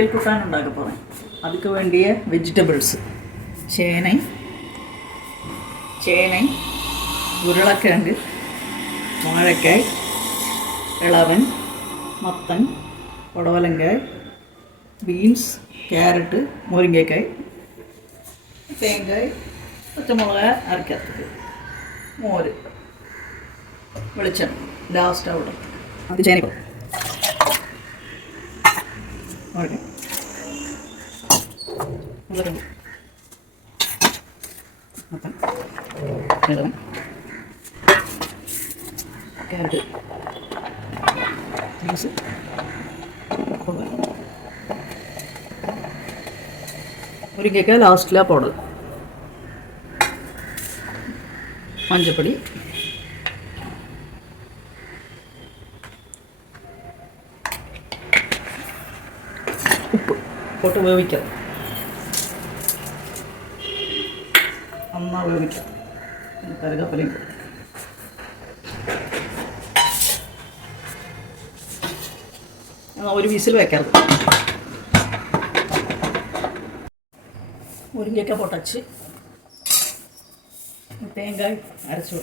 അവിയൽ കൂട്ടാൻ ഉണ്ടാക്കാൻ പോகிறேன். அதுக்கு வேண்டிய வெஜிடபிள்ஸ் சேனை உருளைக்கிழங்கு வாழைக்காய் இளவன் மத்தன் புடவலங்காய் பீன்ஸ் கேரட்டு முருங்கைக்காய் தேங்காய் பச்சை மிளகாய் அரைக்கிறதுக்கு மோர் വെളിച്ചെണ്ണ ലാസ്റ്റ് അവിടെ അത് ചേനപ്പം ഉരുളക്കിഴങ്ങ് മത്തൻ ഇളവൻ ക്യാരറ്റ് ബീൻസ് മുരിങ്ങയ്ക്ക ലാസ്റ്റിലാണ് പോടുന്നത് മഞ്ഞൾപ്പൊടി ഉപ്പ് പോട്ട് വേവിക്കാം നന്നാ വേവിക്കാം കറുകപ്പലയും ഒരു വിസിൽ വെക്കാറ് മുരിങ്ങയ്ക്ക പൊട്ടച്ച് തേങ്ങായി അരച്ചു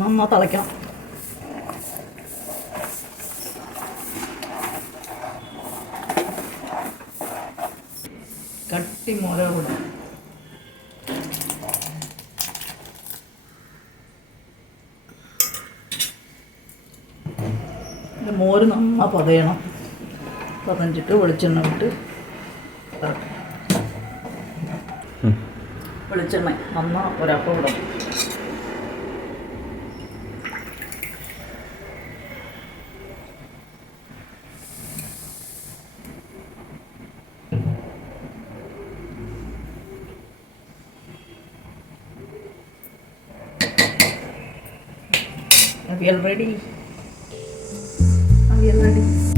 നന്നാ തിളയ്ക്കണം. കട്ടി മുളക് കൂടെ മോര് നന്നാ പതയണം. പതഞ്ഞിട്ട് വെളിച്ചെണ്ണ വിട്ട് വെളിച്ചെണ്ണ നന്നാ ഒരപ്പം വിടണം. Avial ready. Avial ready.